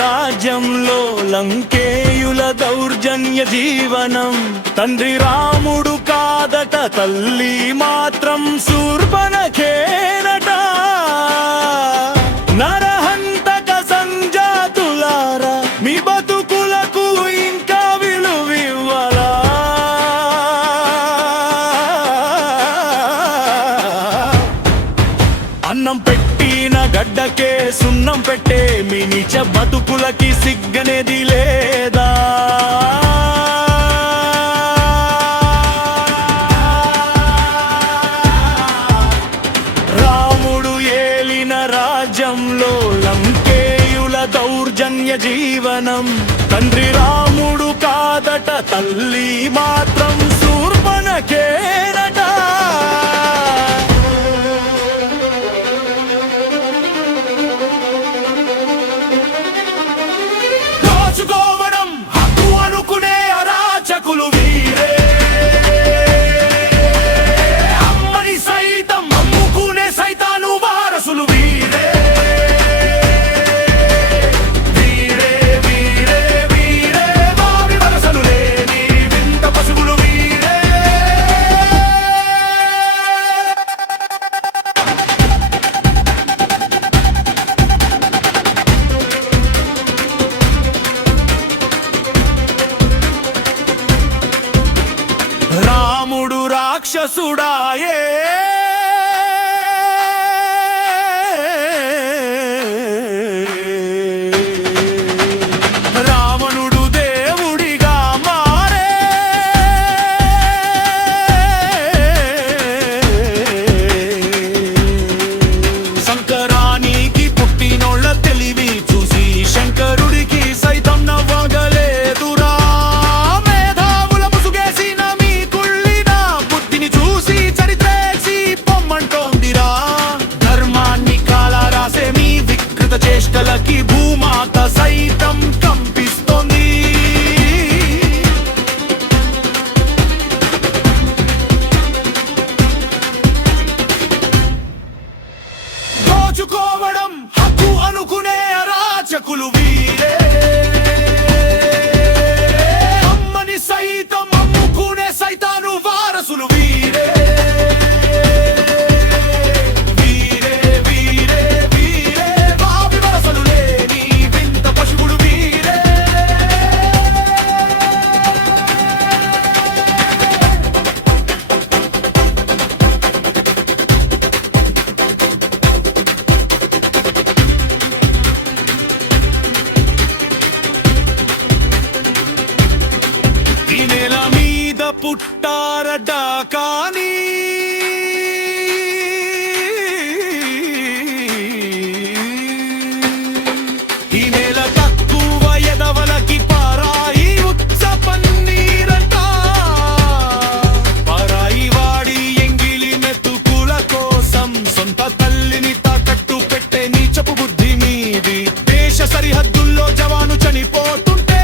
రాజ్యంలో లంకేయుల దౌర్జన్య జీవనం. తండ్రి రాముడు కాదట, తల్లి మాత్రం శూర్పణఖేనట. నరహంతక సంజాతులారా, మీ బతుకులకు ఇంకా విలువివ్వరా? అన్నం పెట్టిన గడ్డకే సున్నం పెట్టే మీ నీచ బతుకులకి సిగ్గనేది లేదా? రాముడు ఏలిన రాజ్యంలో లంకేయుల దౌర్జన్య జీవనం. తండ్రి రాముడు కాదట, తల్లి మాత్రం శూర్పణఖేనట. రాముడు రాక్షసుడాయే, రావణుడు దేవుడిగా మారే. శంకరానికి పుట్టినోళ్ళ తెలివి చూసి శంకరుడికి సైతం నవ్వగలేదురా. చేష్టలకి భూమాత సైతం కంపిస్తోంది. దోచుకోవడం హక్కు అనుకునే అరాచకులు వీరే. అమ్మని సైతం అమ్ముకునే సైతాను వారసులు వీరే. ఈ నేల మీద పుట్టారట కానీ ఈ నేల తక్కువ ఎదవలకి పారాయి ఉచ్చ పన్నీరట. పరాయి వాడి ఎంగిలి మెతుకుల కోసం సొంత తల్లిని తాకట్టు పెట్టే నీచపు బుద్ధి మీది. దేశ సరిహద్దుల్లో జవాను చనిపోతుంటే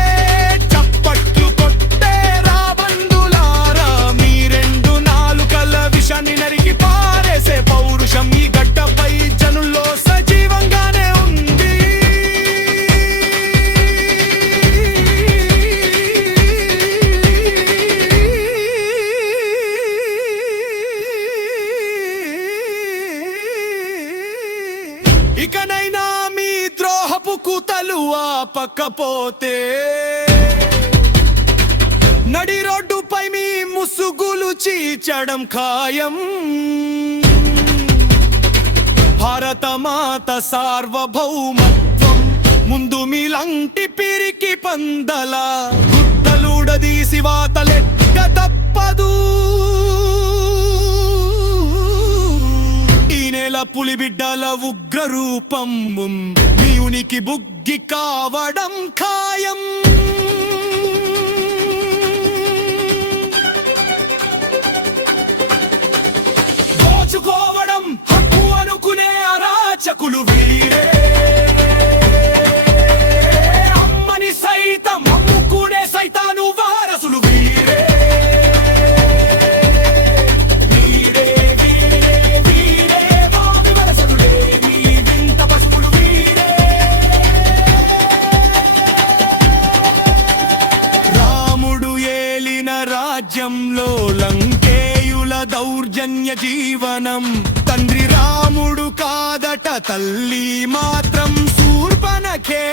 నరికి పారేసే పౌరుషం ఈ గడ్డపై జనుల్లో సజీవంగానే ఉంది. ఇకనైనా మీ ద్రోహపు కూతలు ఆపకపోతే నడి రోడ్డుపై మీ ముసుగులు చీల్చడం ఖాయం. భారతమాత సార్వభౌమత్వం ముందు మీలాంటి పిరికి పందల గుడ్డలుడదీసి వాతలెక్క తప్పదు. ఈ నేల వేల పులిబిడ్డల ఉగ్ర రూపం నీ ఉనికి బుగ్గి కావడం ఖాయం. దోచుకోవడం హక్కు అనుకునే అరాచకులు వీరే, అమ్మని సైతం అమ్ముకునే సైతాను వారసులు వీరే. వీరే వీరే వీరే వారి వరసలులే, నీ వింత పశువులు వీరే. రాముడు ఏలిన రాజ్యంలో లంకేయుల దౌర్జన్య జీవనం, తండ్రి రాముడు కాదట తల్లి మాత్రం శూర్పణఖే.